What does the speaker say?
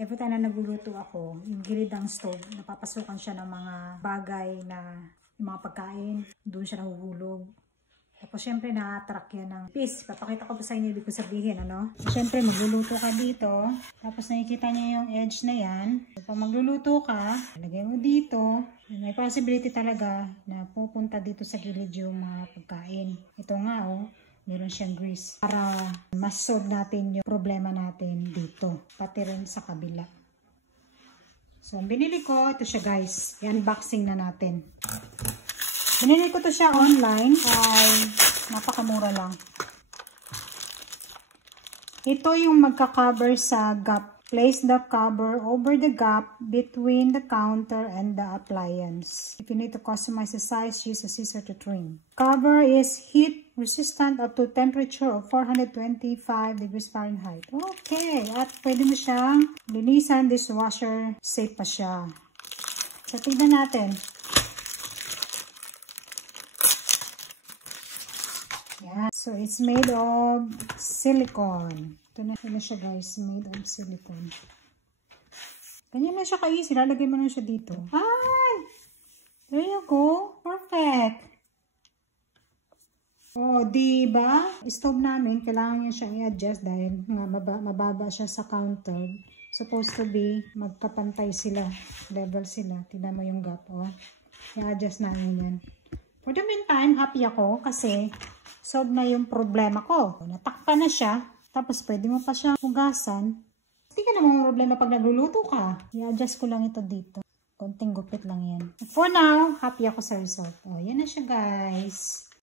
every time na nagluluto ako, yung gilid ng stove, napapasukan siya ng mga bagay na yung mga pagkain, doon siya nahuhulog. Tapos syempre na-attract yan ng piece. Papakita ko sa inyo ibig ko sabihin, ano? Syempre magluluto ka dito, tapos nakikita niyo yung edge na yan. So, pag magluluto ka, lagay mo dito, may possibility talaga na pupunta dito sa gilid yung mga pagkain. Ito nga, oh. Meron siyang grease para mas-solve natin yung problema natin dito, pati rin sa kabila. So, ang binili ko, ito siya guys. I-unboxing na natin. Binili ko to siya online. Ay, napakamura lang. Ito yung magka-cover sa gap. Place the cover over the gap between the counter and the appliance. If you need to customize the size, use a scissor to trim. Cover is heat resistant up to temperature of 425 degrees Fahrenheit. Okay, at pwede mo siyang linisan, dishwasher safe pa siya. So, tignan natin. Yeah. So, it's made of silicone. Ito na siya guys, made of silicone. Ganyan na siya ka-easy. Lalagay mo na siya dito. Ay! There you go. Perfect. Oh, diba? Stove namin, kailangan niya siyang i-adjust dahil mababa siya sa counter. Supposed to be, magkapantay sila. Level sila. Tignan mo yung gap, oh. I-adjust namin yan. For the meantime, happy ako kasi solve na yung problema ko. Natakpan na siya. Tapos, pwede mo pa siyang hugasan. Hindi ka namang problema pag nagluluto ka. I-adjust ko lang ito dito. Konting gupit lang yan. For now, happy ako sa result. Oh, yan na siya guys.